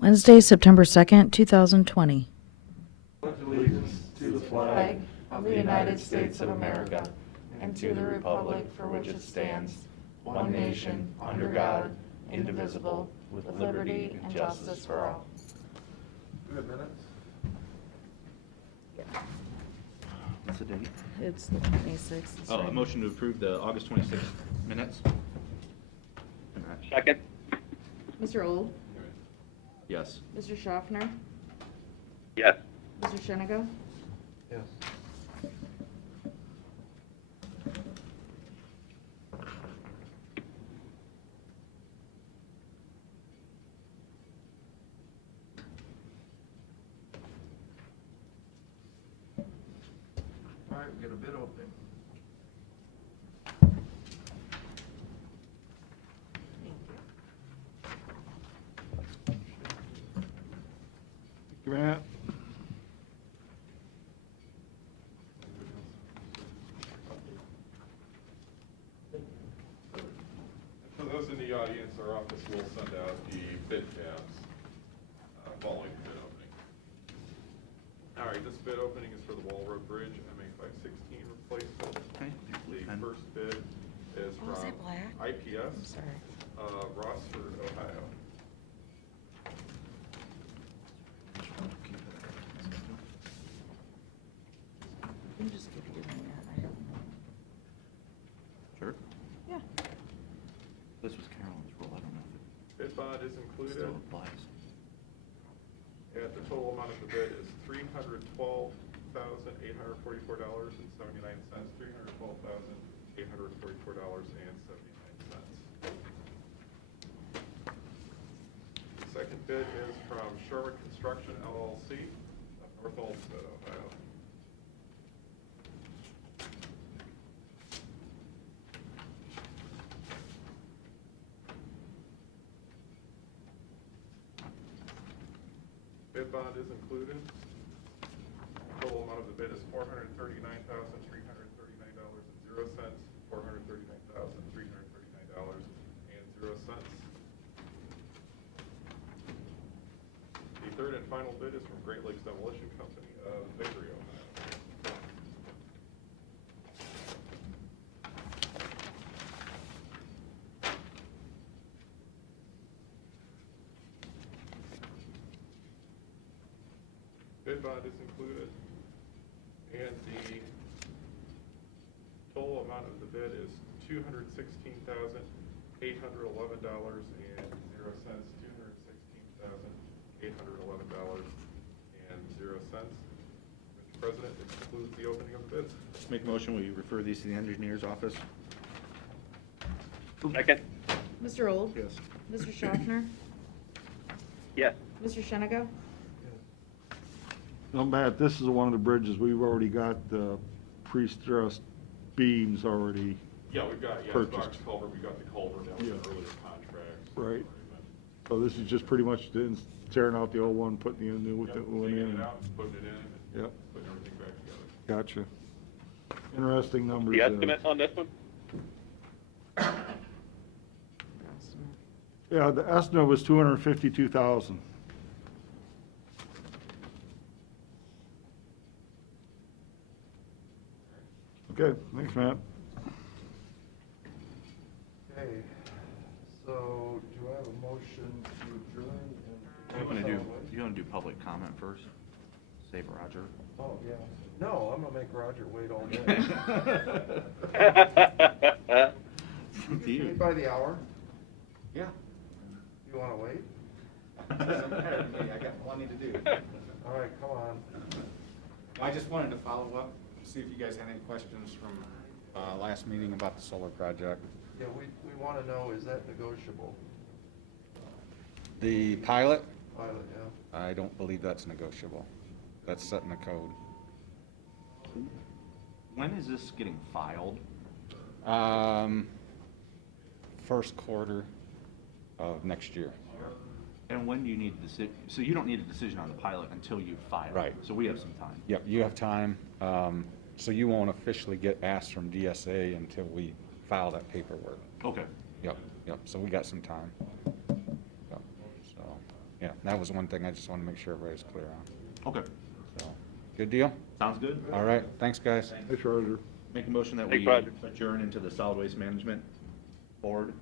Wednesday, September 2nd, 2020. Pledge allegiance to the flag of the United States of America and to the republic for which it stands, one nation, under God, indivisible, with liberty and justice for all. Do we have minutes? What's the date? It's the 26th. Oh, a motion to approve the August 26th minutes? Second. Mr. Old? Yes. Mr. Schaffner? Yes. Mr. Shenigo? Yes. All right, we get a bid opening. Thank you, Matt. For those in the audience, our office will send out the bid tabs following the bid opening. All right, this bid opening is for the Wall Road Bridge, MA 516 replacement. Okay. The first bid is Oh, is from that black? IPS, I'm sorry. Rossford, Ohio. You can just give it to me. I don't know. Sure. Yeah. This was Carolyn's rule. I don't know Bid bond is if it included, still applies. and the total amount of the bid is $312,844.79. $312,844.79. The second bid is from Sherman Construction LLC of North Olmsted, Ohio. Bid bond is included. Total amount of the bid is $439,339.00. $439,339.00. The third and final bid is from Great Lakes Demolition Company of Victory, Ohio. Bid bond is included, and the total amount of the bid is $216,811.00. $216,811.00. Mr. President, this concludes the opening of the bids. Make a motion, we refer these to the engineer's office? Second. Mr. Old? Yes. Mr. Schaffner? Yes. Mr. Shenigo? No, Matt, this is one of the bridges, we've already got the pre-stressed beams already, Yeah, we've got, as far as Purchased. culvert, we got the culvert, that was an Yeah. earlier contract. Right. so this is just pretty much tearing out the old one, putting the new Yep, one taking in. it out, putting it in, and Yep, putting everything back together. gotcha. Interesting numbers. The estimate on this one? Yeah, the estimate was 252,000. Okay, thanks, Matt. Okay, so do I have a motion to adjourn and? You want to do public comment first? Save Roger. Oh, yeah. No, I'm gonna make Roger wait all day. Up to you. Paid by the hour? Yeah, You wanna wait? doesn't matter to me, I got plenty to do. All right, come on. I just wanted to follow up, see if you guys had any questions from last meeting about the solar project. Yeah, we wanna know, is that negotiable? The pilot, Pilot, yeah. I don't believe that's negotiable. That's set in the code. When is this getting filed? First quarter of next year. And when do you need a decision? So you don't need a decision on the pilot until you file? Right. So we have some time. Yep, you have time. So you won't officially get asked from DSA until we file that paperwork. Okay. Yep, so we got some time. Yep, so. Yeah, that was one thing I just wanted to make sure everybody's clear on. Okay, So, good deal? sounds good. All right, thanks, guys. Thanks, Roger. Make a motion that Thanks, we Roger. adjourn into the solid waste management board.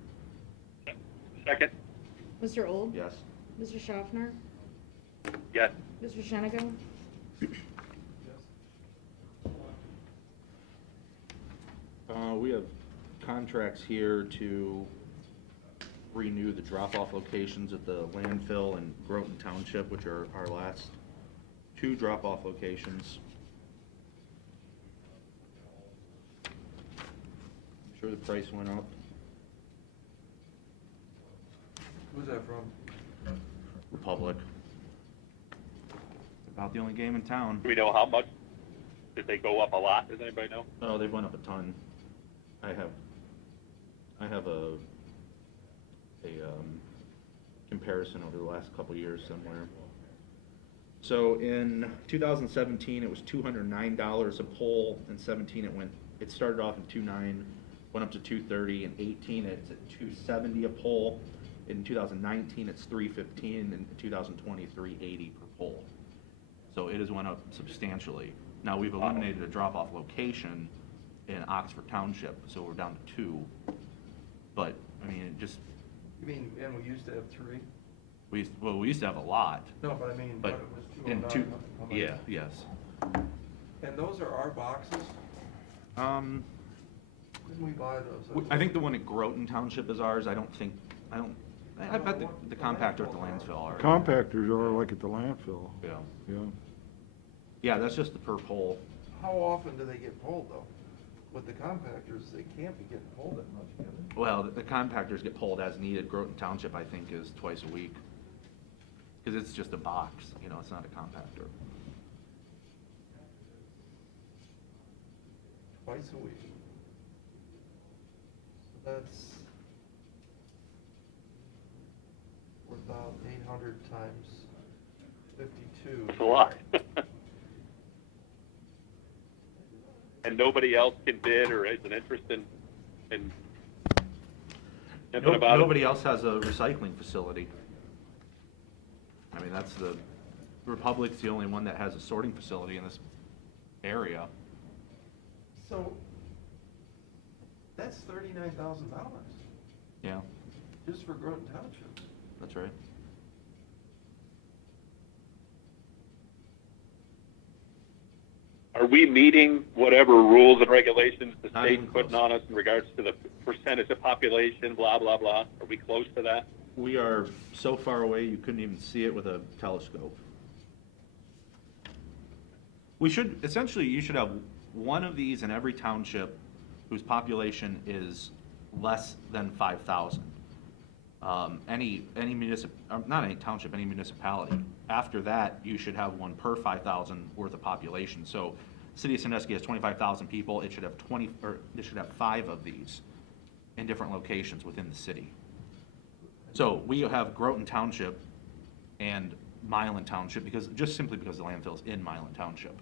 Second? Mr. Old? Yes. Mr. Schaffner? Yes. Mr. Shenigo? We have contracts here to renew the drop-off locations at the landfill and Groton Township, which are our last two drop-off locations. I'm sure the price went up. Who's that from? Republic. About the only game in town. Do we know how much? Did they go up a lot? Does anybody know? Oh, they've went up a ton. I have a comparison over the last couple of years somewhere. So in 2017, it was $209 a pole. In 17, it started off at $209, went up to $230. In 18, it's at $270 a pole. In 2019, it's $315, and in 2020, $380 per pole. So it has went up substantially. Now, we've eliminated a drop-off location in Oxford Township, so we're down to 2. But, I mean, it just, You mean, and we used to have 3? we used to have a lot, No, but I mean, but when it was in 209. two, how much? yeah, yes. And those are our boxes? Didn't we buy those? I think the one at Groton Township is ours. I bet the compactor at the landfill are. Compactors are like at the landfill, Yeah. yeah. Yeah, that's just the per pole. How often do they get pulled, though? With the compactors, they can't be getting pulled that much, can they? Well, the compactors get pulled as needed. Groton Township, I think, is twice a week. Because it's just a box, it's not a compactor. Twice a week. So that's 4,800 times 52. It's a lot. And nobody else can bid or is an interest in anything about it? Nobody else has a recycling facility. I mean, Republic's the only one that has a sorting facility in this area. So, that's $39,000 Yeah, just for Groton Township. that's right. Are we meeting whatever rules and regulations the Not even state's putting close. on us in regards to the percentage of population, blah, blah, blah? Are we close to that? We are so far away, you couldn't even see it with a telescope. You should have one of these in every township whose population is less than 5,000. Any not any township, any municipality. After that, you should have one per 5,000 worth of population. So, City of Sandusky has 25,000 people. It should have 5 of these in different locations within the city. So we have Groton Township and Milan Township simply because the landfill's in Milan Township.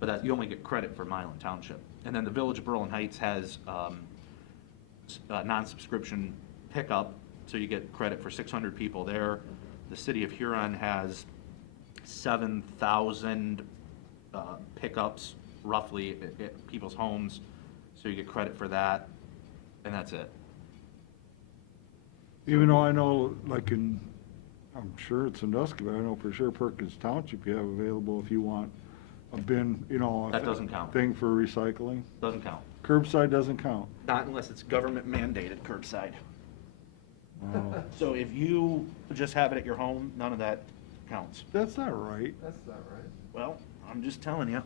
But you only get credit for Milan Township. And then the Village of Berlin Heights has non-subscription pickup, so you get credit for 600 people there. The City of Huron has 7,000 pickups roughly at people's homes, so you get credit for that, and that's it. Even though I know, like I'm sure it's Sandusky, but I know for sure Perkins Township you have available if you want a bin, That doesn't count. thing for recycling. Doesn't count. Curbside doesn't count. Not unless it's government mandated curbside. Oh, So if you just have it at your home, none of that counts. that's not right. That's not right. Well, I'm just telling you,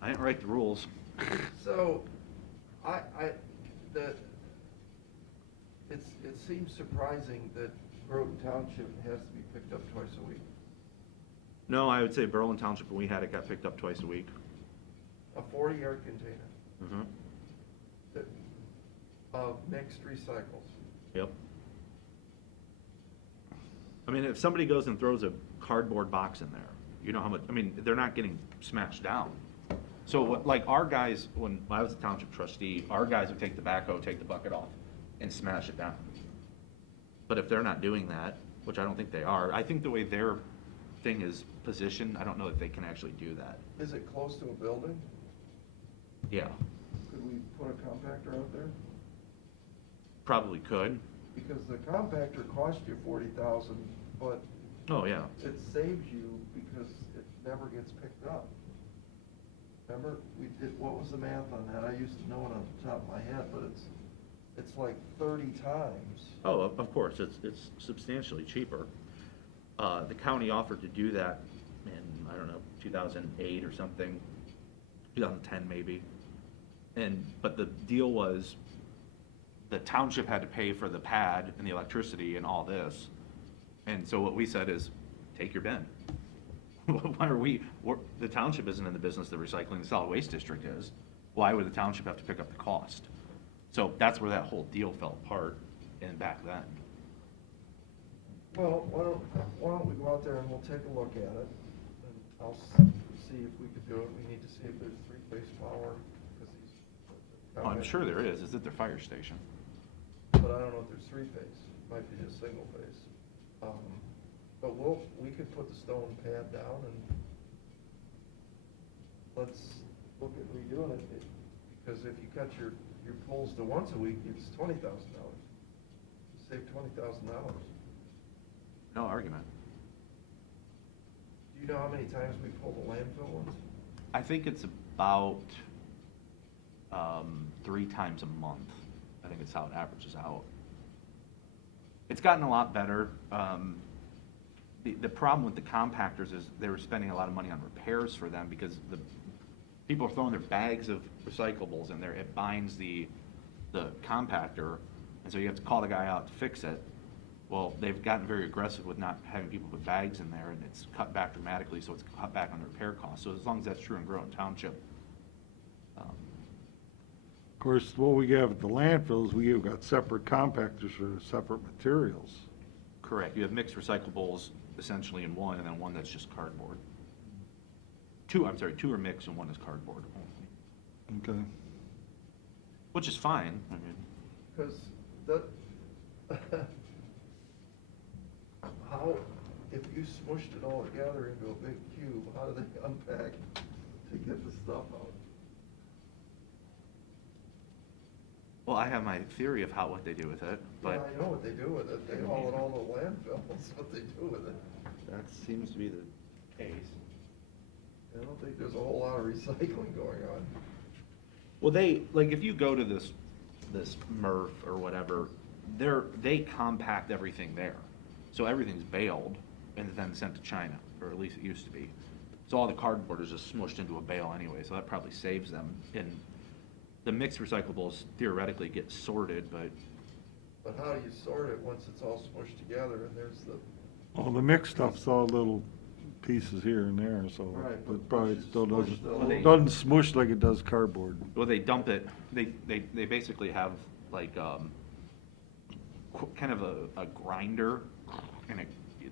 I didn't write the rules. So, it seems surprising that Groton Township has to be picked up twice a week. No, I would say Berlin Township, when we had it, got picked up twice a week. A 40-yard container Mm-hmm. of mixed recycles. Yep. I mean, if somebody goes and throws a cardboard box in there, you know how much, they're not getting smashed down. So like our guys, when I was a township trustee, our guys would take the backhoe, take the bucket off, and smash it down. But if they're not doing that, which I don't think they are. I think the way their thing is positioned, I don't know that they can actually do that. Is it close to a building? Yeah, Could we put a compactor out there? probably could. Because the compactor costs you 40,000, but Oh, yeah. it saves you because it never gets picked up. Remember, we did, what was the math on that? I used to know it on the top of my head, but it's like 30 times. Oh, of course, it's substantially cheaper. The county offered to do that in, I don't know, 2008 or something, 2010 maybe. But the deal was, the township had to pay for the pad and the electricity and all this. And so what we said is, take your bin. Why are the township isn't in the business of recycling, the solid waste district is. Why would the township have to pick up the cost? So that's where that whole deal fell apart back then. Well, why don't we go out there and we'll take a look at it, and I'll see if we could do it. We need to see if there's three-phase power, because these. Oh, I'm sure there is. It's at their fire station. But I don't know if there's three-phase, might be just single-phase. But we could put the stone pad down and let's look at redoing it, because if you cut your poles to once a week, it's $20,000. You save $20,000. No argument. Do you know how many times we pull the landfill ones? I think it's about 3 times a month. I think it's how it averages out. It's gotten a lot better. The problem with the compactors is they were spending a lot of money on repairs for them because the people are throwing their bags of recyclables in there. It binds the compactor, and so you have to call the guy out to fix it. Well, they've gotten very aggressive with not having people put bags in there, and it's cut back dramatically, so it's cut back on the repair costs. So as long as that's true in Groton Township. Of course, what we have at the landfills, we've got separate compactors for separate materials. Correct. You have mixed recyclables essentially in one, and then one that's just cardboard. Two are mixed and one is cardboard only, Okay. which is fine. I mean, Because that, how, if you smushed it all together into a big cube, how do they unpack to get the stuff out? well, I have my theory of what they do with it, Yeah, but I know what they do with it. They haul it all to the landfill. That's what they do with it. that seems to be the case. I don't think there's a whole lot of recycling going on. Well, if you go to this MRF or whatever, they compact everything there. So everything's baled and then sent to China, or at least it used to be. So all the cardboard is just smushed into a bale anyway, so that probably saves them. And the mixed recyclables theoretically get sorted, but But how do you sort it once it's all smushed together and there's the, Well, the mixed stuff's all little pieces here and there, so Right, it but probably it's still smushed doesn't, all doesn't smush like it does cardboard. well, they dump it, they basically have like, kind of a grinder, and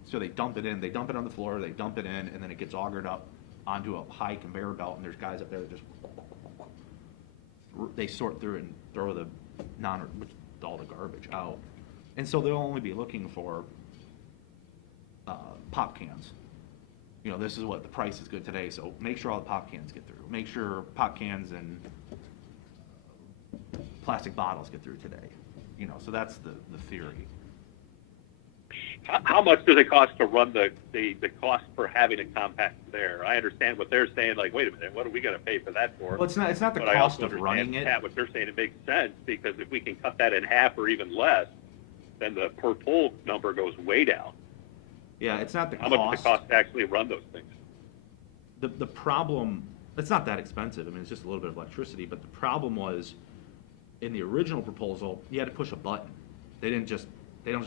so they dump it on the floor, they dump it in, and then it gets augered up onto a high conveyor belt, and there's guys up there that just, they sort through it and throw all the garbage out. And so they'll only be looking for, pop cans. You know, this is what, the price is good today, so make sure all the pop cans get through. Make sure pop cans and plastic bottles get through today. You know, so that's the theory. How much does it cost to run the cost for having a compact there? I understand what they're saying, like, wait a minute, what are we gonna pay for that for? Well, it's not the But I cost also of running understand, it. Pat, what they're saying, it makes sense, because if we can cut that in half or even less, then the per pole number goes way down. Yeah, it's not the How cost. much does it cost to actually run those things? The problem, it's not that expensive. I mean, it's just a little bit of electricity, but the problem was, in the original proposal, you had to push a button. They don't just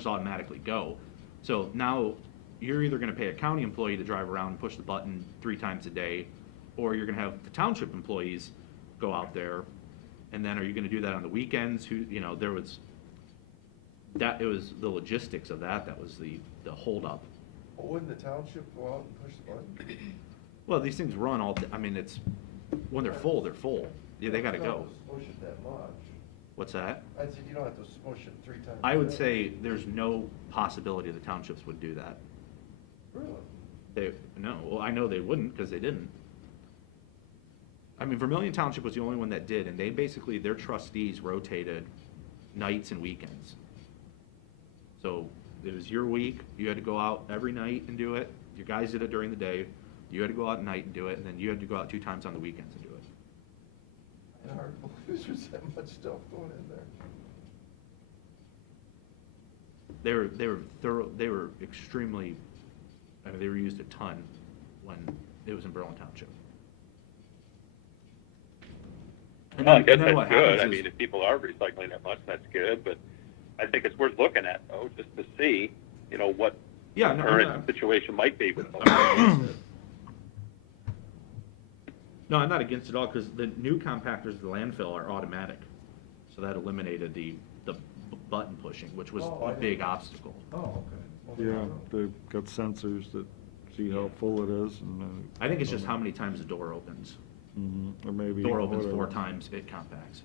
automatically go. So now, you're either gonna pay a county employee to drive around and push the button 3 times a day, or you're gonna have the township employees go out there, and then are you gonna do that on the weekends? It was the logistics of that was the holdup. well, wouldn't the township go out and push the button? Well, these things run when they're full, they're full. Yeah, they gotta go. Push it that much. What's that? I said, you don't have to smush it 3 times. I would a day. say there's no possibility the townships would do that. Really? No, well, I know they wouldn't, because they didn't. I mean, Vermillion Township was the only one that did, and they basically, their trustees rotated nights and weekends. So it was your week, you had to go out every night and do it, your guys did it during the day, you had to go out at night and do it, and then you had to go out 2 times on the weekends and do it. And hard to believe there's that much stuff going in there. They were extremely, I mean, they were used a ton when it was in Berlin Township. And Well, I then- guess and then that's what good. happens I is- mean, if people are recycling that much, that's good, but I think it's worth looking at, though, just to see, you know, what Yeah, the no, current I'm not- situation might be with them. No, I'm not against it all, because the new compactors at the landfill are automatic. So that eliminated the button pushing, which was Oh, a I big didn't- obstacle. Oh, okay. Well, there Yeah, you go. they've got sensors that see how full it is and. I think it's just how many times the door opens. Or maybe. Door opens 4 whatever. times, it compacts.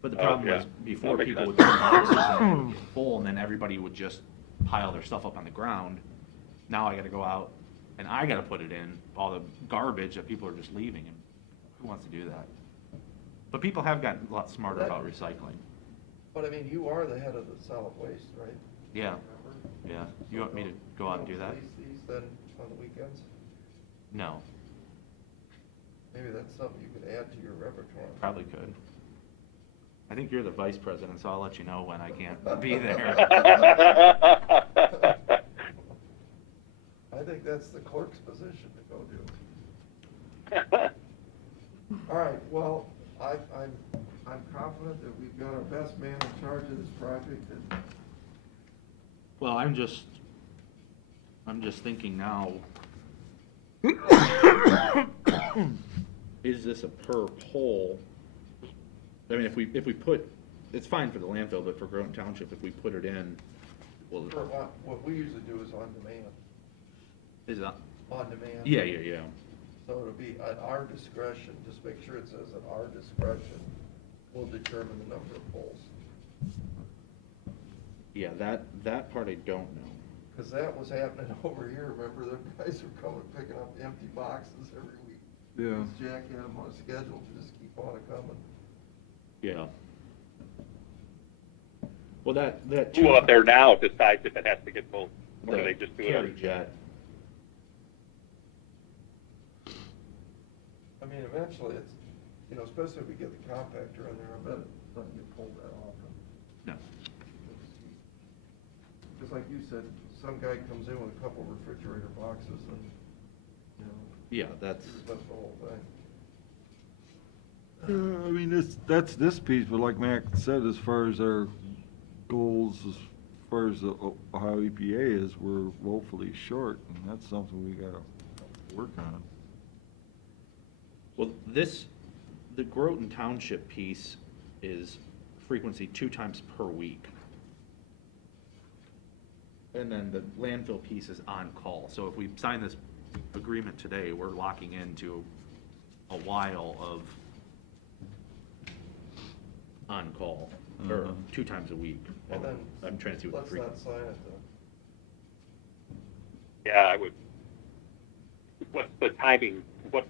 But the Oh, problem yeah. was, before That makes people would sense. put boxes and it would get full, and then everybody would just pile their stuff up on the ground. Now I gotta go out, and I gotta put it in, all the garbage that people are just leaving, and who wants to do that? But people have gotten a lot smarter about recycling. But I mean, you are the head of the solid waste, right? Yeah, Remember? yeah. You want me to go out and do that? Police these then on the weekends? No, Maybe that's something you could add to your repertoire. probably could. I think you're the vice president, so I'll let you know when I can't be there. I think that's the clerk's position to go do. All right, well, I'm confident that we've got our best man in charge of this project, and Well, I'm just thinking now, is this a per pole? I mean, if we put, it's fine for the landfill, but for Groton Township, if we put it in, well, for what we usually do is on demand. is that, On demand. yeah. So it'll be at our discretion, just make sure it says at our discretion, we'll determine the number of poles. Yeah, that part I don't know. Because that was happening over here, remember, the guys were coming, picking up empty boxes every week. Yeah. Because Jack had them on a schedule to just keep on it coming. Yeah. Well, that. Who up there now decides if it has to get pulled, or do The they just do it? Carry jet. I mean, eventually, it's, you know, especially if we get the compactor in there, I bet it doesn't get pulled that often. No. Just like you said, some guy comes in with a couple refrigerator boxes and, you know, Yeah, that's, that's the whole thing. I mean, that's this piece, but like Mac said, as far as our goals, as far as the Ohio EPA is, we're woefully short, and that's something we gotta work on. well, the Groton Township piece is frequency 2 times per week. And then the landfill piece is on call. So if we sign this agreement today, we're locking into a while of on call, or 2 times a week. Well, then, I'm trying to see what the let's not frequency. sign it then. Yeah, I would. What's the timing, what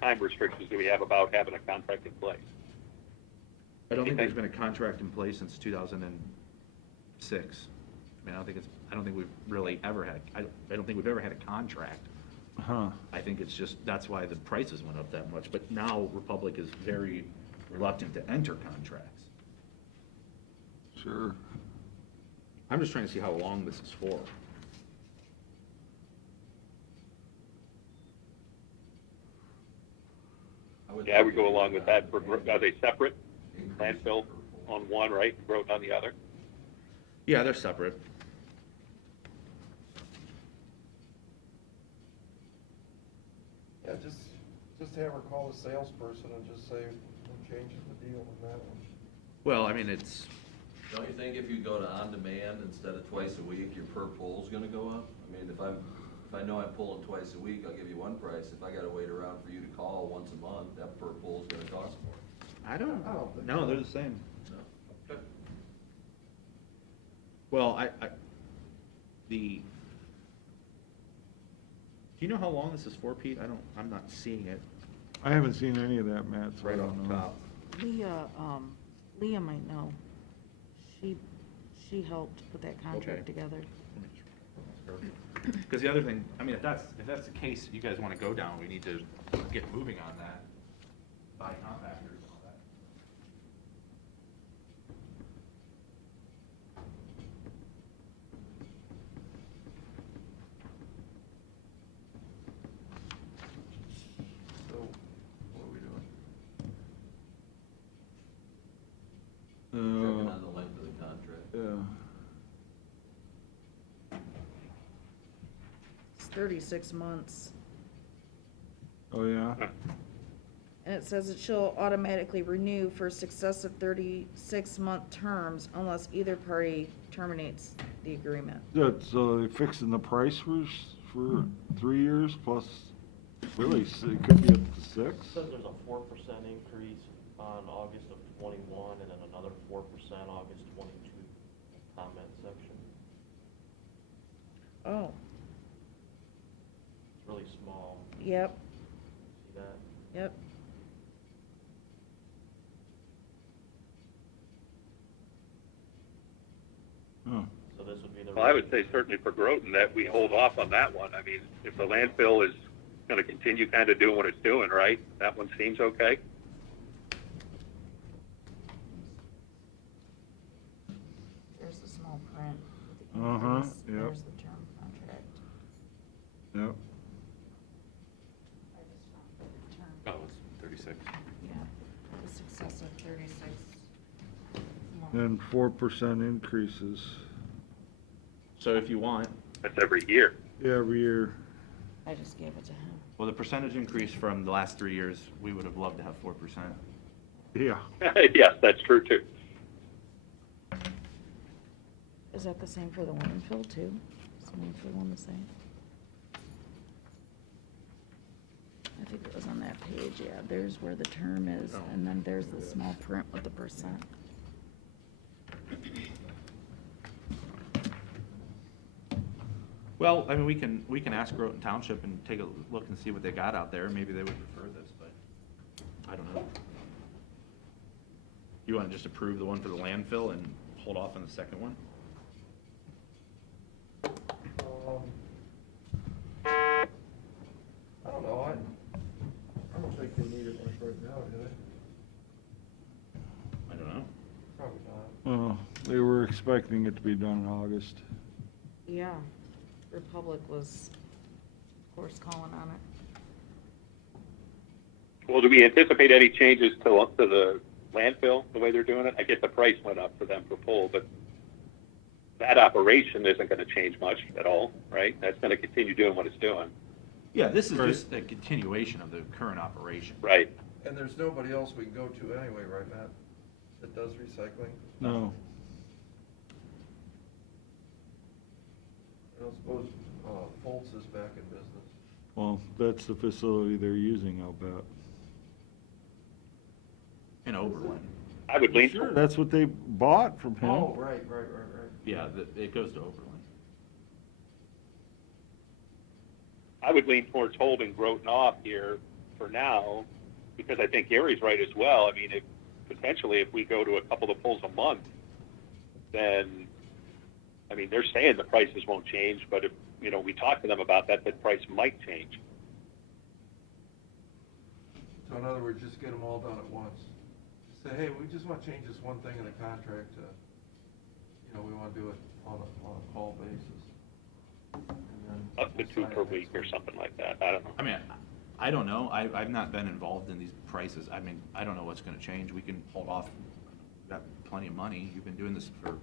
time restrictions do we have about having a contract in place? I don't think there's anything? been a contract in place since 2006. I mean, I don't think we've really ever had, I don't think we've ever had a contract. Huh. I think it's just, that's why the prices went up that much, but now Republic is very reluctant to enter contracts. Sure. I'm just trying to see how long this is for. Yeah, I would go along with that. Are they separate? Landfill on one, right, and Groton on the other? Yeah, they're separate. Yeah, just have her call the salesperson and just say, we're changing the deal on that one. Well, I mean, it's, Don't you think if you go to on-demand instead of twice a week, your per poll's gonna go up? I mean, if I know I'm pulling twice a week, I'll give you one price. If I gotta wait around for you to call once a month, that per poll's gonna cost more. I don't, I don't think no, so. they're the same. No. Okay. Well, do you know how long this is for, Pete? I'm not seeing it I haven't seen any of that, Matt, so I right off don't the know. top. Leah might know. She helped put that contract Okay. together. Because the other thing, I mean, if that's the case, you guys want to go down, we need to get moving on that. Buy compactors and all that. So, what are we doing? Checking on the length of the contract. Yeah. It's 36 months. Oh, yeah? And it says it shall automatically renew for successive 36-month terms unless either party terminates the agreement. That's, they fixing the price for 3 years plus, really, it could be up to 6? It says there's a 4% increase on August of '21, and then another 4% August '22 comment section. Oh, It's really small. yep, See that? yep. Huh. So this would be the. Well, I would say certainly for Groton that we hold off on that one. I mean, if the landfill is gonna continue kind of doing what it's doing, right? That one seems okay. There's the small print. with the Uh-huh, increase. yep. There's the term contract. Yep. I just found the term. Oh, it's 36. Yeah, the successive 36 month. Then 4% increases So if you want, That's every year. every year. I just gave it to him. well, the percentage increase from the last 3 years, we would have loved to have 4%. Yeah. Yes, that's true too. Is that the same for the landfill too? Is the landfill one the same? I think it was on that page, yeah. There's where the term is, Oh. and then there's the small print with the percent. Well, I mean, we can ask Groton Township and take a look and see what they got out there. Maybe they would prefer this, but I don't know. You want to just approve the one for the landfill and hold off on the second one? I don't know, I don't think they need it like right now, do they? I don't know. Probably not. They were expecting it to be done in August. Yeah, Republic was, of course, calling on it. Well, do we anticipate any changes to the landfill, the way they're doing it? I get the price went up for them per pull, but that operation isn't gonna change much at all, right? That's gonna continue doing what it's doing. Yeah, this is Right. just a continuation of the current operation. Right. And there's nobody else we can go to anyway, right, Matt, that does recycling? No. I don't suppose, Foltz is back in business. Well, that's the facility they're using, I'll bet. In Oberlin. I would lean, Sure, that's what they bought from him. Oh, right. Yeah, it goes to Oberlin. I would lean towards holding Groton off here for now, because I think Erie's right as well. I mean, potentially if we go to a couple of pulls a month, then, I mean, they're saying the prices won't change, but if, we talk to them about that, the price might change. So in other words, just get them all done at once. Just say, hey, we just want to change this one thing in the contract to, we want to do it on a call basis. And then Up to we'll 2 sign per it week next or week. something like that. I don't know. I mean, I don't know. I've not been involved in these prices. I mean, I don't know what's gonna change. We can hold off. We've got plenty of money. You've been doing this for,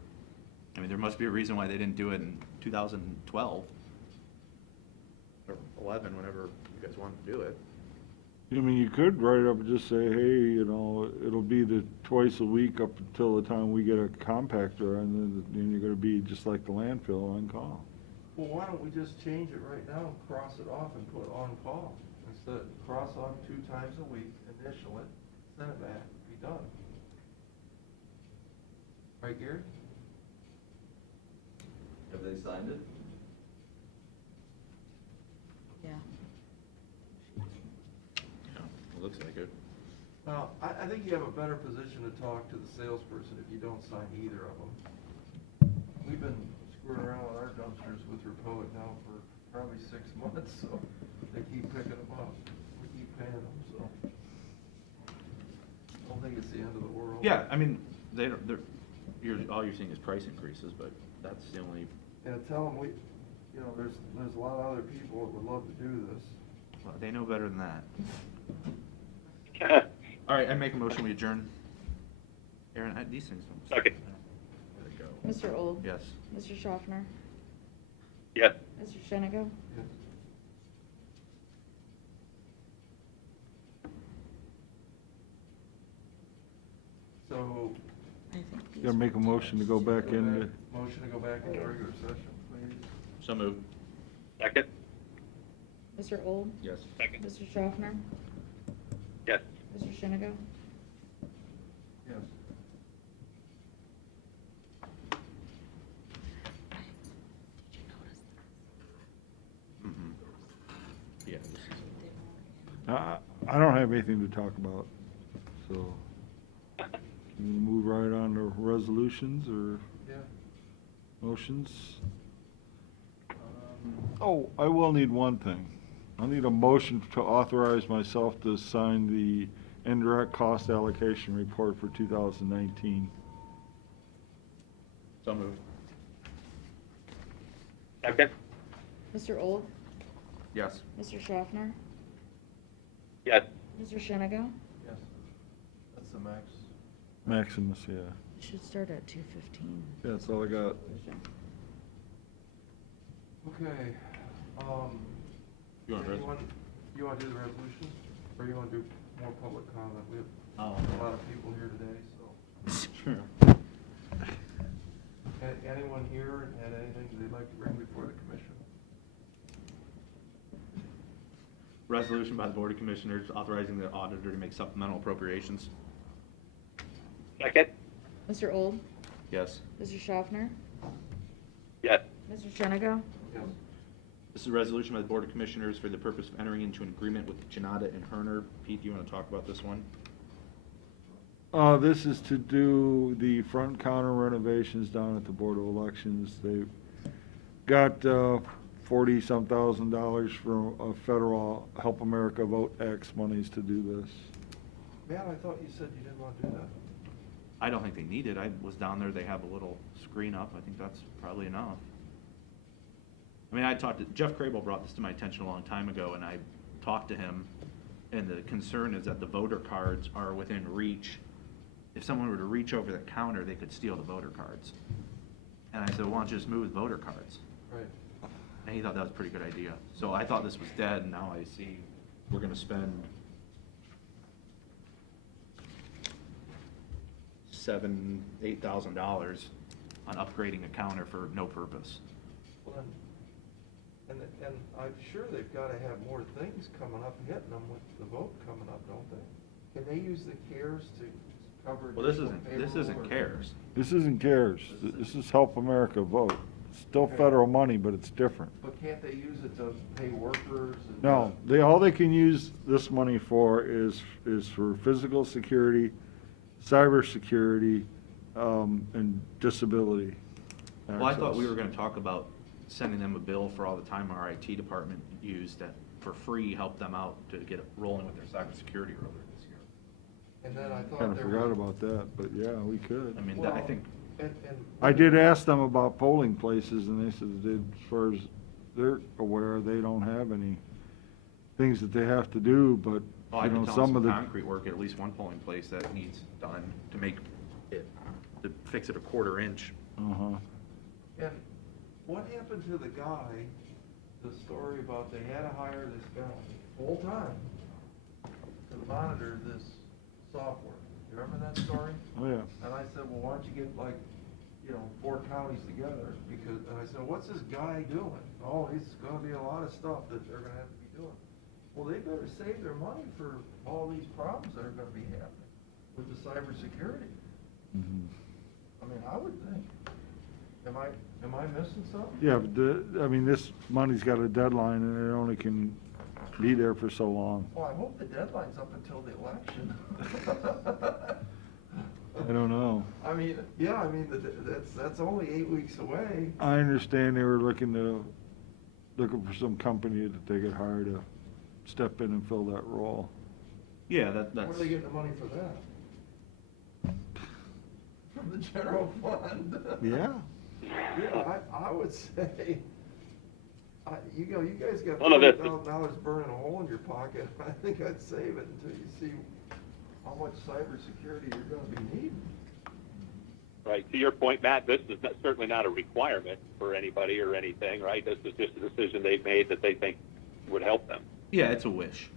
I mean, there must be a reason why they didn't do it in 2012 or 11, whenever you guys wanted to do it. I mean, you could write it up and just say, hey, it'll be the twice a week up until the time we get a compactor, and then you're gonna be just like the landfill on call. Well, why don't we just change it right now, cross it off and put on call? Instead, cross off 2 times a week, initial it, send it back, be done. Right, Gary? Have they signed it? Yeah. Yeah, it looks like it. Well, I think you have a better position to talk to the salesperson if you don't sign either of them. We've been screwing around with our dumpsters with Republic now for probably 6 months, so they keep picking them up. We keep paying them, so. I don't think it's the end of the world. Yeah, I mean, they don't, all you're seeing is price increases, but that's the only, And tell them there's a lot of other people that would love to do this. well, they know better than that. All right, I make a motion, we adjourn. Aaron, these things don't. Second. There we go. Mr. Old? Yes. Mr. Schaffner? Yes. Mr. Shenigo? Yes. So. I think these Gotta make a were motion to go back go into, back- Motion to go back into regular session, please. So moved. Second. Mr. Old? Yes. Second. Mr. Schaffner? Yes. Mr. Shenigo? Yes. Did you notice Mm-hmm. Yeah, this is, they were in? I don't have anything to talk about, so. You wanna move right on to resolutions or Yeah. motions? Oh, I will need one thing. I need a motion to authorize myself to sign the indirect cost allocation report for 2019. so moved. Second. Mr. Old? Yes. Mr. Schaffner? Yes. Mr. Shenigo? Yes. That's the max. Maximus, yeah. It should start at 2:15. Yeah, that's all I got. Okay, You want res- you wanna do the resolution, or you wanna do more public comment? We have Oh. a lot of people here today, so. Sure. Anyone here had anything they'd like to bring before the commission? Resolution by the Board of Commissioners authorizing the auditor to make supplemental appropriations. Second. Mr. Old? Yes. Mr. Schaffner? Yes. Mr. Shenigo? Yes. This is a resolution by the Board of Commissioners for the purpose of entering into an agreement with Janata and Herner. Pete, do you want to talk about this one? This is to do the front counter renovations down at the Board of Elections. They've got, 40-some thousand dollars from federal Help America Vote X monies to do this. Man, I thought you said you didn't wanna do that. I don't think they need it. I was down there, they have a little screen up. I think that's probably enough. I mean, I talked to, Jeff Crable brought this to my attention a long time ago, and I talked to him, and the concern is that the voter cards are within reach. If someone were to reach over the counter, they could steal the voter cards. And I said, why don't you just move the voter cards? Right. And he thought that was a pretty good idea. So I thought this was dead, and now I see we're gonna spend $8,000 on upgrading a counter for no purpose. Well, then, and I'm sure they've gotta have more things coming up, hitting them with the vote coming up, don't they? Can they use the CARES to cover? Well, this additional isn't payroll or- CARES. This isn't CARES. This is Help America Vote. It's still federal money, but it's different. But can't they use it to pay workers and? No, all they can use this money for is for physical security, cybersecurity, and disability. Well, I thought we access. were gonna talk about sending them a bill for all the time our IT department used that for free, help them out to get it rolling with their cybersecurity earlier this year. And then I thought Kinda there forgot was. about that, but yeah, we could. I mean, I Well, think, And. I did ask them about polling places, and they said that as far as they're aware, they don't have any things that they have to do, but, oh, I you can know, tell some some of the. concrete work at least one polling place that needs done to make it, to fix it a quarter inch. Uh-huh. And what happened to the guy, the story about they had to hire this guy full-time to monitor this software? You remember that story? Oh, yeah. And I said, well, why don't you get like, 4 counties together? Because, and I said, what's this guy doing? Oh, he's gonna be a lot of stuff that they're gonna have to be doing. Well, they better save their money for all these problems that are gonna be happening with the cybersecurity. Mhm. I mean, I would think. Am I missing something? Yeah, but I mean, this money's got a deadline and it only can be there for so long. Well, I hope the deadline's up until the election. I don't know. I mean, yeah, I mean, that's only 8 weeks away. I understand they were looking for some company that they could hire to step in and fill that role. Yeah, Where that's, are they getting the money for that? From the general fund. Yeah. Yeah, I would say, you guys got Well, no, that's- $40,000 burning a hole in your pocket. I think I'd save it until you see how much cybersecurity you're gonna be needing. Right, to your point, Matt, this is certainly not a requirement for anybody or anything, right? This is just a decision they've made that they think would help them. yeah, it's a wish.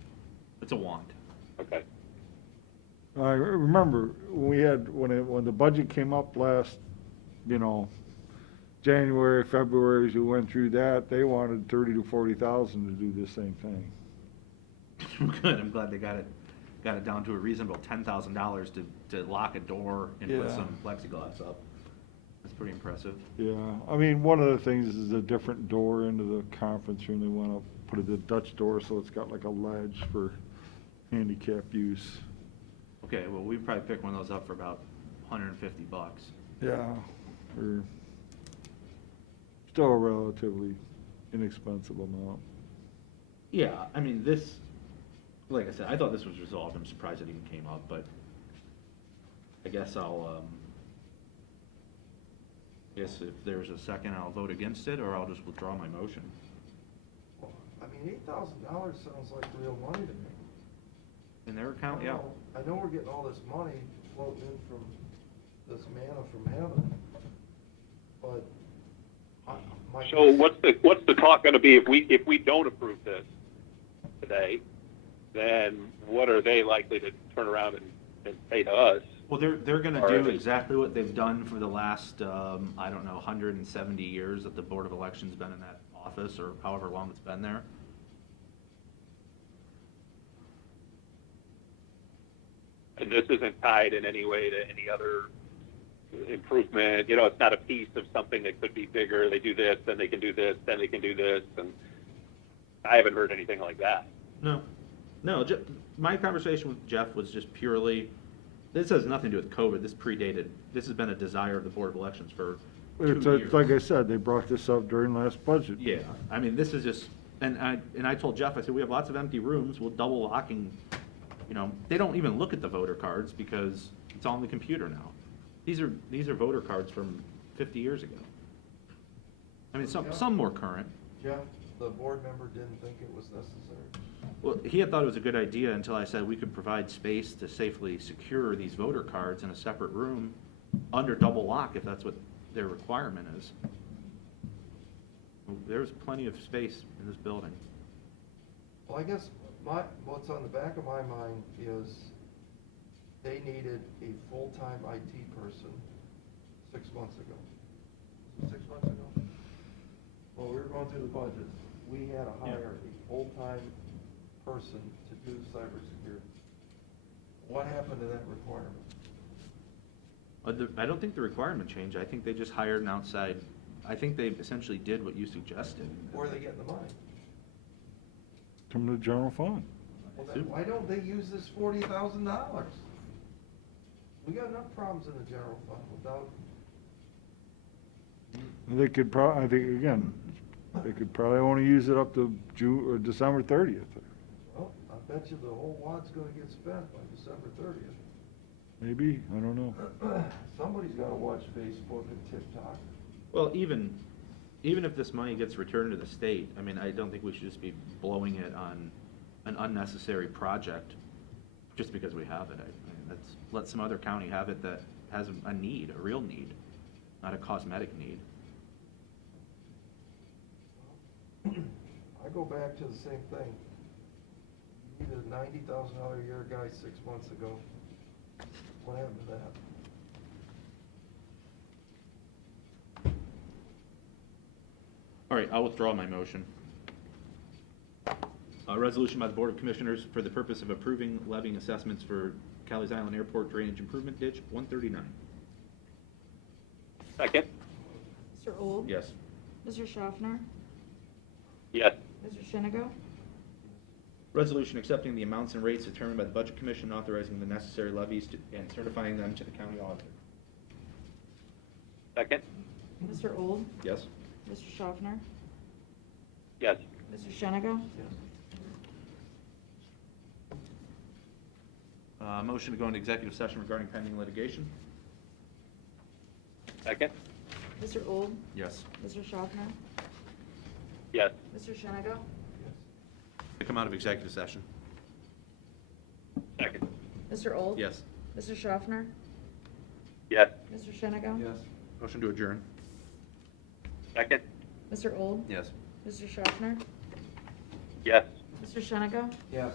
It's a want. Okay. I remember when the budget came up last, January, February, as we went through that, they wanted 30 to 40,000 to do the same thing. Good, I'm glad they got it down to a reasonable $10,000 to lock a door and put Yeah. some plexiglass up. That's pretty impressive. Yeah, I mean, one of the things is a different door into the conference room. They want to put a Dutch door so it's got like a ledge for handicap use. Okay, well, we'd probably pick one of those up for about $150. Yeah, or still a relatively inexpensive amount. Yeah, I mean, this, like I said, I thought this was resolved. I'm surprised it even came up, but I guess if there's a second, I'll vote against it, or I'll just withdraw my motion. Well, I mean, $8,000 sounds like real money to me. In their account, yeah. I know we're getting all this money floating in from this manna from heaven, but So what's the talk gonna be if we don't approve this today? Then what are they likely to turn around and say to us? Well, they're gonna Or do are they- exactly what they've done for the last, I don't know, 170 years that the Board of Elections been in that office, or however long it's been there. And this isn't tied in any way to any other improvement, it's not a piece of something that could be bigger. They do this, then they can do this, then they can do this, and I haven't heard anything like that. No, my conversation with Jeff was just purely, this has nothing to do with COVID, this has been a desire of the Board of Elections for 2 It's years. like I said, they brought this up during last budget. Yeah, I mean, this is just, and I told Jeff, I said, we have lots of empty rooms, we'll double locking, they don't even look at the voter cards because it's on the computer now. These are voter cards from 50 years ago. I mean, some more current. Jeff, the board member didn't think it was necessary. Well, he had thought it was a good idea until I said we could provide space to safely secure these voter cards in a separate room under double lock if that's what their requirement is. There's plenty of space in this building. Well, I guess what's on the back of my mind is they needed a full-time IT person 6 months ago. Was it 6 months ago? Well, we were going through the budget. We had to hire a full-time person to do cybersecurity. What happened to that requirement? I don't think the requirement changed. I think they just hired an outside, I think they essentially did what you suggested. Where are they getting the money? From the general fund. Well, then why don't they use this $40,000? We got enough problems in the general fund without. They could I think, again, they could probably only use it up to June or December 30th. Well, I bet you the whole wad's gonna get spent by December 30th. Maybe, I don't know. Somebody's gotta watch Facebook and TikTok. Well, even if this money gets returned to the state, I mean, I don't think we should just be blowing it on an unnecessary project just because we have it. I mean, let some other county have it that has a need, a real need, not a cosmetic need. I go back to the same thing. You needed a $90,000 a year guy 6 months ago. What happened to that? All right, I'll withdraw my motion. A resolution by the Board of Commissioners for the purpose of approving levying assessments for Cowles Island Airport Drainage Improvement Ditch 139. Second? Mr. Old? Yes. Mr. Schaffner? Yes. Mr. Shenigo? Resolution accepting the amounts and rates determined by the Budget Commission, authorizing the necessary levies and certifying them to the county auditor. Second? Mr. Old? Yes. Mr. Schaffner? Yes. Mr. Shenigo? Motion to go into executive session regarding pending litigation. Second? Mr. Old? Yes. Mr. Schaffner? Yes. Mr. Shenigo? To come out of executive session. Second? Mr. Old? Yes. Mr. Schaffner? Yes. Mr. Shenigo? Motion to adjourn. Second? Mr. Old? Yes. Mr. Schaffner? Yes. Mr. Shenigo? Yes.